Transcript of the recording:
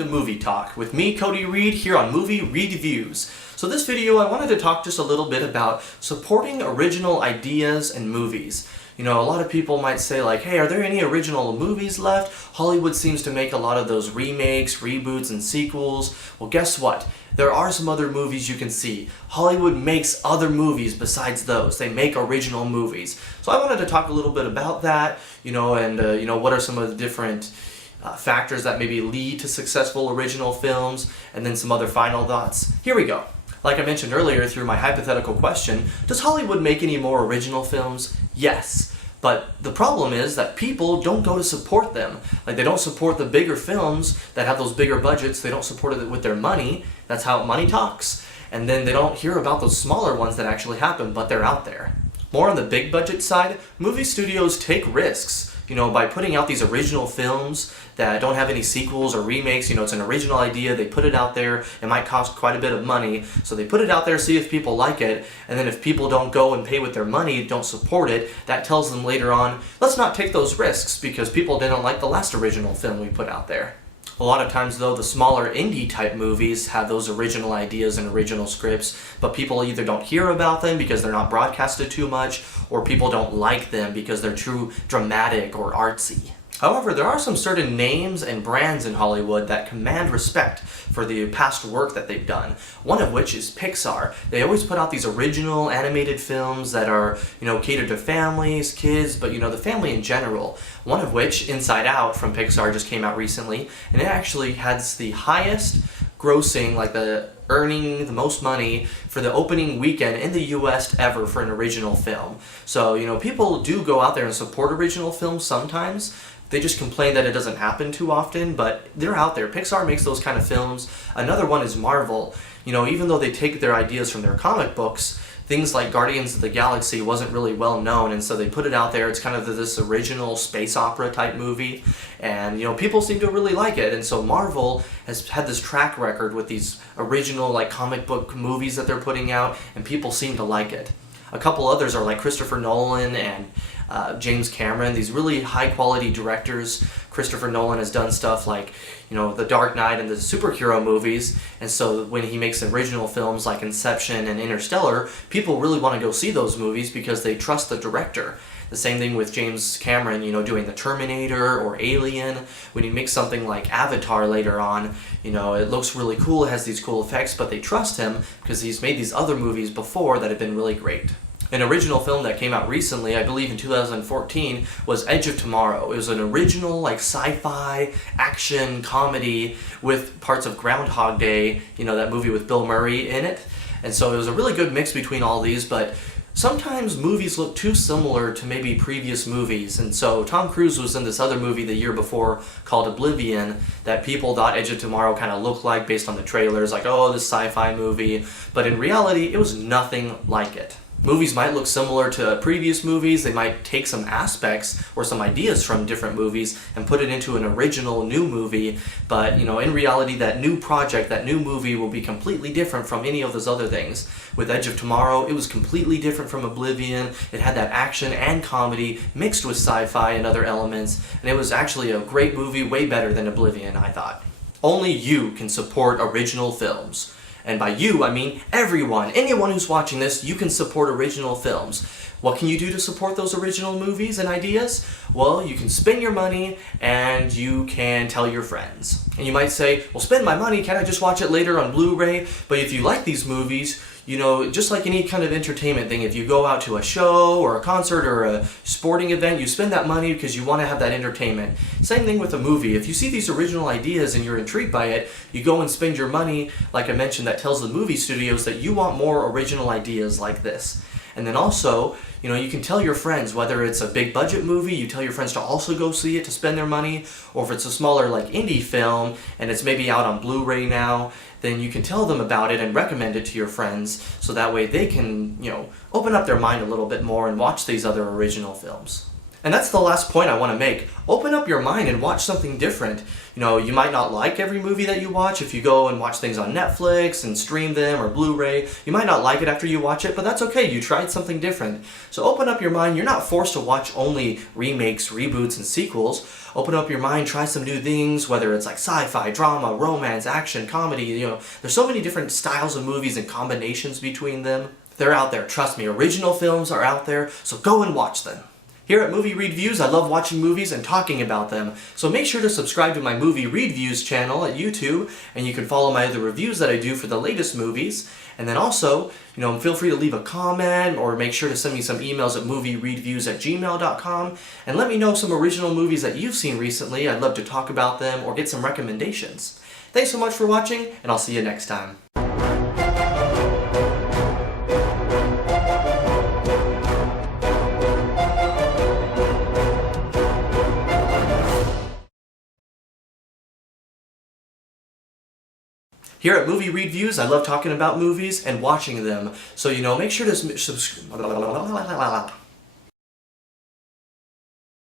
to Movie Talk with me, Cody Reed, here on Movie Reedviews. So this video, I wanted to talk just a little bit about supporting original ideas and movies. You know, a lot of people might say like, hey, are there any original movies left? Hollywood seems to make a lot of those remakes, reboots, and sequels. Well, guess what? There are some other movies you can see. Hollywood makes other movies besides those. They make original movies. So I wanted to talk a little bit about that, and what are some of the different factors that maybe lead to successful original films, and then some other final thoughts. Here we go. Like I mentioned earlier through my hypothetical question, does Hollywood make any more original films? Yes. But the problem is that people don't go to support them. Like, they don't support the bigger films that have those bigger budgets. They don't support it with their money. That's how money talks. And then they don't hear about those smaller ones that actually happen, but they're out there. More on the big budget side, movie studios take risks. By putting out these original films that don't have any sequels or remakes. It's an original idea, they put it out there, it might cost quite a bit of money, so they put it out there, see if people like it, and then if people don't go and pay with their money, don't support it, that tells them later on, let's not take those risks because people didn't like the last original film we put out there. A lot of times, though, the smaller indie type movies have those original ideas and original scripts, but people either don't hear about them because they're not broadcasted too much, or people don't like them because they're too dramatic or artsy. However, there are some certain names and brands in Hollywood that command respect for the past work that they've done. One of which is Pixar. They always put out these original animated films that are, catered to families, kids, but the family in general. One of which, Inside Out from Pixar, just came out recently, and it actually has the highest grossing, earning the most money for the opening weekend in the US ever for an original film. So, people do go out there and support original films sometimes. They just complain that it doesn't happen too often, but they're out there. Pixar makes those kind of films. Another one is Marvel. Even though they take their ideas from their comic books, things like Guardians of the Galaxy wasn't really well known, and so they put it out there. It's kind of this original space opera type movie, and people seem to really like it. And so Marvel has had this track record with these original comic book movies that they're putting out, and people seem to like it. A couple others are like Christopher Nolan and James Cameron, these really high-quality directors. Christopher Nolan has done stuff like, The Dark Knight and the superhero movies, and so when he makes original films like Inception and Interstellar, people really want to go see those movies because they trust the director. The same thing with James Cameron, doing The Terminator or Alien. When he makes something like Avatar later on, it looks really cool, it has these cool effects, but they trust him because he's made these other movies before that have been really great. An original film that came out recently, I believe in 2014, was Edge of Tomorrow. It was an original sci-fi action comedy with parts of Groundhog Day, that movie with Bill Murray in it. And so it was a really good mix between all these, but sometimes movies look too similar to maybe previous movies, and so Tom Cruise was in this other movie the year before called Oblivion that people thought Edge of Tomorrow kind of looked like based on the trailers, like, oh, this sci-fi movie, but in reality, it was nothing like it. Movies might look similar to previous movies, they might take some aspects or some ideas from different movies and put it into an original new movie, but in reality that new project, that new movie will be completely different from any of those other things. With Edge of Tomorrow, it was completely different from Oblivion. It had that action and comedy mixed with sci-fi and other elements, and it was actually a great movie, way better than Oblivion, I thought. Only you can support original films. And by you, I mean everyone. Anyone who's watching this, you can support original films. What can you do to support those original movies and ideas? Well, you can spend your money and you can tell your friends. And you might say, well, spend my money, can't I just watch it later on Blu-ray? But if you like these movies, just like any kind of entertainment thing, if you go out to a show or a concert or a sporting event, you spend that money because you want to have that entertainment. Same thing with a movie. If you see these original ideas and you're intrigued by it, you go and spend your money, like I mentioned, that tells the movie studios that you want more original ideas like this. And then also, you can tell your friends, whether it's a big budget movie, you tell your friends to also go see it to spend their money, or if it's a smaller indie film and it's maybe out on Blu-ray now, then you can tell them about it and recommend it to your friends so that way they can, open up their mind a little bit more and watch these other original films. And that's the last point I want to make. Open up your mind and watch something different. You know, you might not like every movie that you watch. If you go and watch things on Netflix and stream them or Blu-ray, you might not like it after you watch it, but that's okay. You tried something different. So open up your mind. You're not forced to watch only remakes, reboots, and sequels. Open up your mind, try some new things, whether it's like sci-fi, drama, romance, action, comedy. You know, there's so many different styles of movies and combinations between them. They're out there. Trust me, original films are out there, so go and watch them. Here at Movie Reedviews, I love watching movies and talking about them, so make sure to subscribe to my Movie Reedviews channel at YouTube, and you can follow my other reviews that I do for the latest movies. And then also, you know, feel free to leave a comment or make sure to send me some emails at moviereedviews@gmail.com and let me know some original movies that you've seen recently. I'd love to talk about them or get some recommendations. Thanks so much for watching, and I'll see you next time. Here at Movie Reedviews, I love talking about movies and watching them. So, you know, make sure to subscribe.